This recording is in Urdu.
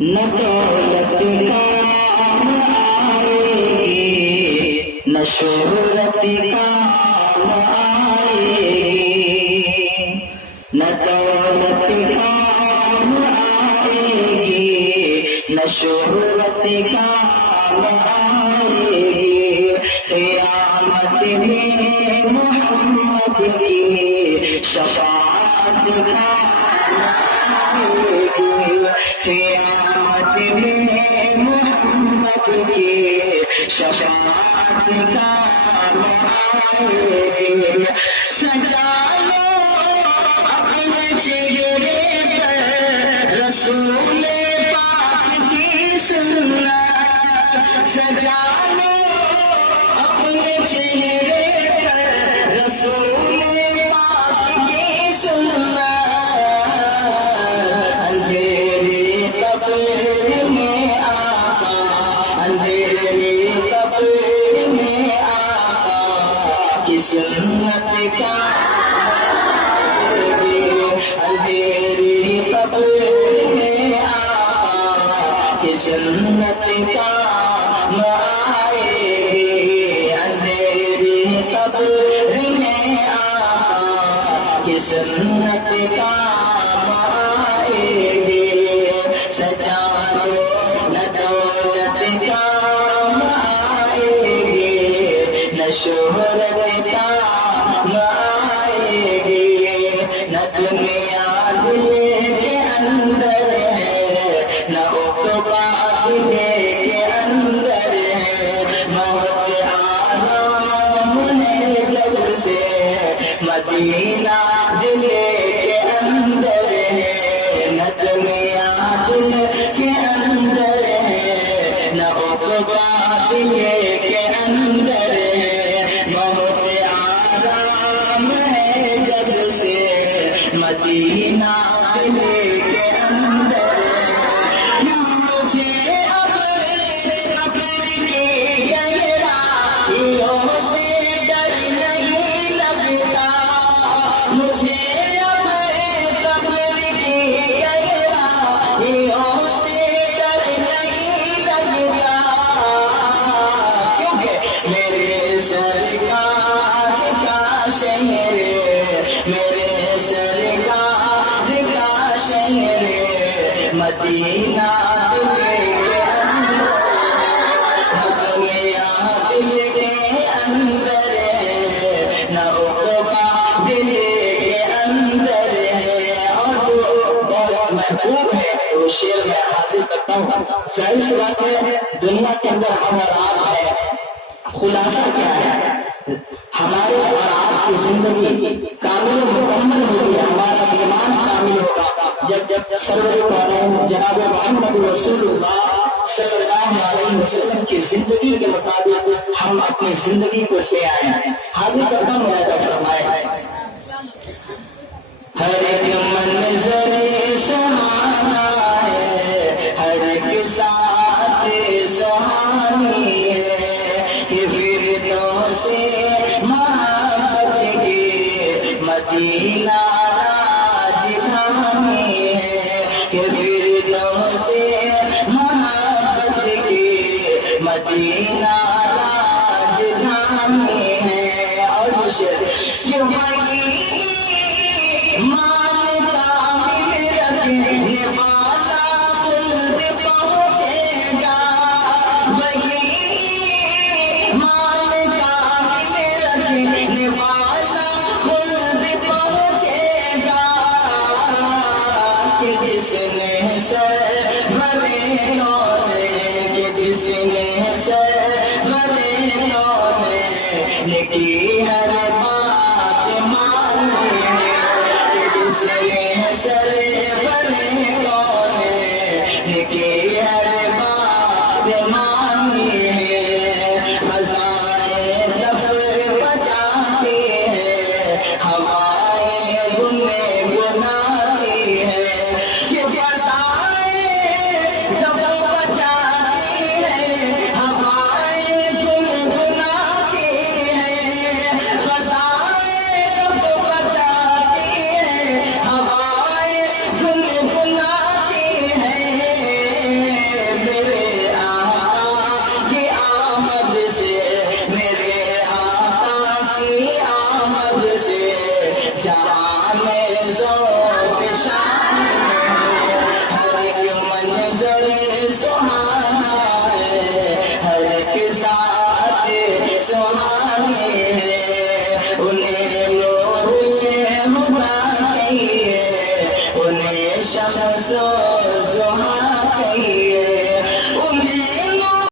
نہ دولت کام آئے گی، نہ شہرت کام آئے گی، نہ دولت کام آئے گی، نہ شہرت کام آئے گی، قیامت میں محمد کی شفاعت کام آئے گی، قیامت میں محمد کی شفاعت کام آئے گی۔ سجا لو اپنے چہرے پر رسول پاک کی سنت، سجا لو اپنے چہرے پر رسول پاک کی سنت، اندھیری قبر میں آقا، اندھیری قبر میں آقا کی سنت کا، اندھیری قبر میں آقا کی سنت کام آئے گی، اندھیری قبر میں آقا کی سنت کام آئے گی۔ سجا لو نہ دولت کام آئے گی، نہ شہرت کام آئے گی، نہ دنیا دل کے اندر ہے، نہ عقبہ دل کے اندر ہے، موت آرام ہے جب سے مدینہ دل کے اندر ہے، نہ دنیا دل کے اندر ہے، نہ عقبہ دل کے اندر ہے، موت آرام ہے جب سے مدینہ دل کے اندر ہے۔ مجھے اب قبر کی گہرائیوں سے ڈر نہیں لگتا، مجھے اب قبر کی گہرائیوں سے ڈر نہیں لگتا، کیونکہ میرے سرکار کا شہر، میرے سرکار کا شہر مدینہ دل کے اندر، دنیا دل کے اندر ہے، نہ عقبہ دل کے اندر ہے۔ اور بہت محبوب ہے وہ شعر میں حاصل کرتا ہوں، ظاہر سی بات ہے دنیا کے اندر ہم اور آپ ہے، خلاصہ کیا ہے؟ ہمارے اور آپ کی زندگی کامل و مکمل ہوگی، ہمارا ایمان کامل ہوگا جب سرور کونین جناب محمد رسول اللہ صلی اللہ علیہ وسلم کی زندگی کے مطابق ہم اپنی زندگی کو لے آئے۔ حاضر کرتا ہوں میرا فرمائے، ہر ایک منظر سہانا ہے، ہر ایک ساتھ سہانی ہے، یہ فردوس محبت کی مدینہ راجدھانی ہے، یہ فردوس محبت کی مدینہ راجدھانی ہے۔ اور یہ وہی مان کامل رکھنے والا خلد پہنچے گا، وہی مان کامل رکھنے والا خلد پہنچے گا، کہ جس نے سر بھرے